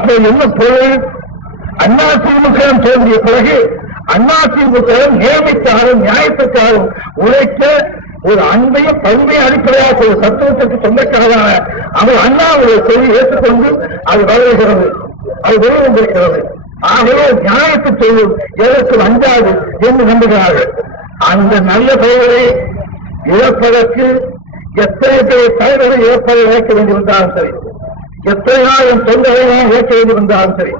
அப்ப என்ன பொருள்? அதிமுக தோன்றிய பிறகு அதிமுக நியமித்தாலும் நியாயத்திற்காகவும் உழைக்க ஒரு அன்பையும் பண்பையும் அடிப்படையாக ஒரு தத்துவத்திற்கு சொந்தக்காரரான அவர் அண்ணாவுடைய செய்தி ஏற்றுக்கொண்டு அது வளர்கிறது, அது வெளிவந்திருக்கிறது. ஆகவே நியாயத்தை செய்யும் எதற்கு அஞ்சாது என்று நம்புகிறார்கள். அந்த நல்ல பெயரை இழப்பதற்கு எத்தனை பேர் தலைவரை இழப்பதை இழக்க வேண்டியிருந்தாலும் சரி, எத்தனை நாள் என் தொண்டரையும் இழக்க வேண்டியிருந்தாலும் சரி,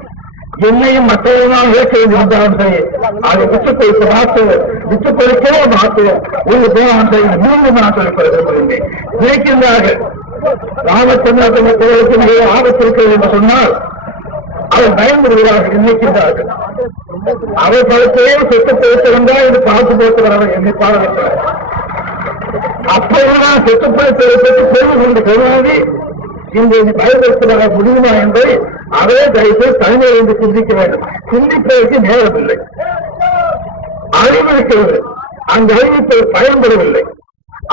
என்னையும் மற்றவர்களால் இழக்க வேண்டியிருந்தாலும் சரி, அதை விட்டுக் கொடுக்க மாற்றுவோம், விட்டுக் கொடுக்கவே மாற்றுவோம். ஒரு போனாலும் சரி, மூன்று நான் சொல்லிக் நினைக்கின்றார்கள். ராமச்சந்திரன் கோவிலுக்கு மிக ஆபத்து இருக்கிறது என்று சொன்னால் அவர் பயன்படுகிறார்கள், நினைக்கின்றார்கள். அவர் பலத்தையே செத்து போய்த்திருந்தால் இது பார்த்து போட்டு வரவர் என்னை பாராட்டுகிறார். அப்பொழுதுதான் செத்துப்படத்தை பற்றி தெரிந்து கொண்டு கருணாதி இங்கு பயன்படுத்த முடியுமா என்பதை அதே தயவு தனிமையில் என்று சிந்திக்க வேண்டும். சிந்திப்பதற்கு நேரமில்லை, அறிவிருக்கிறது, அந்த அறிவிப்பை பயன்படவில்லை.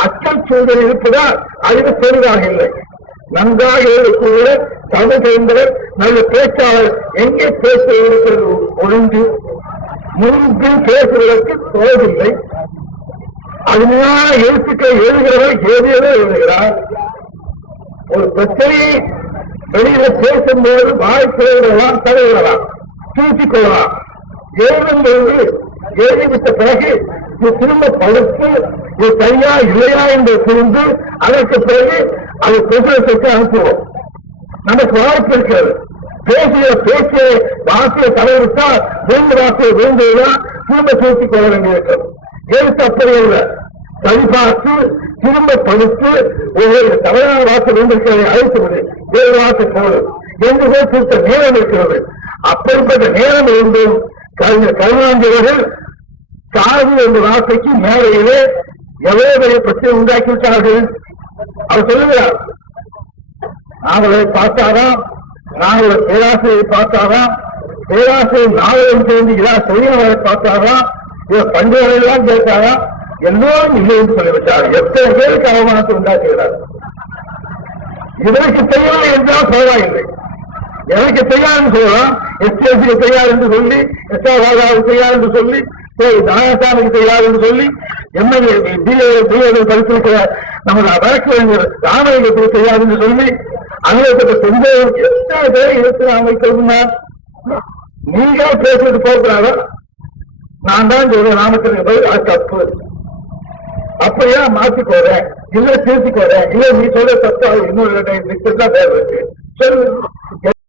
அச்சல் சூழல் இருப்பதால் அறிவு பெரிதாக இல்லை. நன்றாக இருக்கக்கூடிய தமிழ் தெரிந்தவர் நல்ல பேச்சாளர் எங்கே பேசுவதற்கு ஒழுங்கு முன்பு பேசுவதற்கு தோதில்லை. அதனால எழுத்துக்களை எழுதுகிறவர் ஏதேதோ எழுதுகிறார். ஒரு பிரச்சனையை வெளியில பேசும்போது வாய்ப்பிடலாம், தலைவிடலாம், தூக்கிக் கொள்ளலாம். எழுதும்போது எழுதிவிட்ட பிறகு திரும்ப படுத்து இது சரியா இல்லையா என்று புரிந்து அதற்கு பிறகு அது பிரசுரத்திற்கு அனுப்புவோம். நமக்கு வாய்ப்பு இருக்கிறது. பேசிய பேசிய வாசிய தலைவிட்டால் வேண்டு வாசிய வேண்டியதான் திரும்ப தூக்கிக் கொள்ள வேண்டியிருக்கிறது. எழுத்து அப்படியே இல்லை, சரிபார்த்து திரும்ப படுத்து ஒவ்வொரு தலைவர் வாக்கு வேண்டியிருக்கிறதை அழைத்துவிடு, வேறு வாக்கு போடு என்று கொடுத்த நேரம் இருக்கிறது. அப்படிப்பட்ட நேரம் இருந்தும் கருணாநிதியவர்கள் சாதி என்ற வார்த்தைக்கு மேலையிலே எவ்வளவு பெரிய பிரச்சனை உண்டாக்கிவிட்டார்கள். அவர் சொல்லுகிறார், நாங்களை பார்த்தாதான், நாங்கள் பேராசிரியை பார்த்தாதான், பேராசிரியர் நாவலம் சேர்ந்து இதா செய்யவரை பார்த்தாதான், இவர் பண்புகளெல்லாம் கேட்காரா, எல்லோரும் இல்லை என்று சொல்லிவிட்டார். எத்தனை பேருக்கு அவமானத்தை உண்டாக்குகிறார். இதற்கு செய்யலாம் என்றால் பரவாயில்லை, எனக்கு செய்யாது சொல்லலாம், எஸ்டிஎஸ்க்கு செய்யாது என்று சொல்லி, எஸ்ஆர்ஆருக்கு செய்யாது என்று சொல்லி, நாராயணசாமிக்கு செய்யாது என்று சொல்லி, எம்எல்ஏ படித்திருக்கிற நமது வழக்கு ராமலிங்கத்துக்கு செய்யாது என்று சொல்லி அலுவலகத்தை செஞ்சவர் எத்தனை பேர் இருக்கிறாங்க சொன்னார். நீங்கள் பேசிட்டு போகிறாரோ நான் தான் சொல்றேன், ராமச்சந்திரன் அது தப்பு, அப்படியா மாற்றிக்கோறேன், இல்ல திருத்திக்கோறேன், இல்ல நீ சொல்ற தப்பு இன்னொரு பேர் இருக்கு சொல்லு.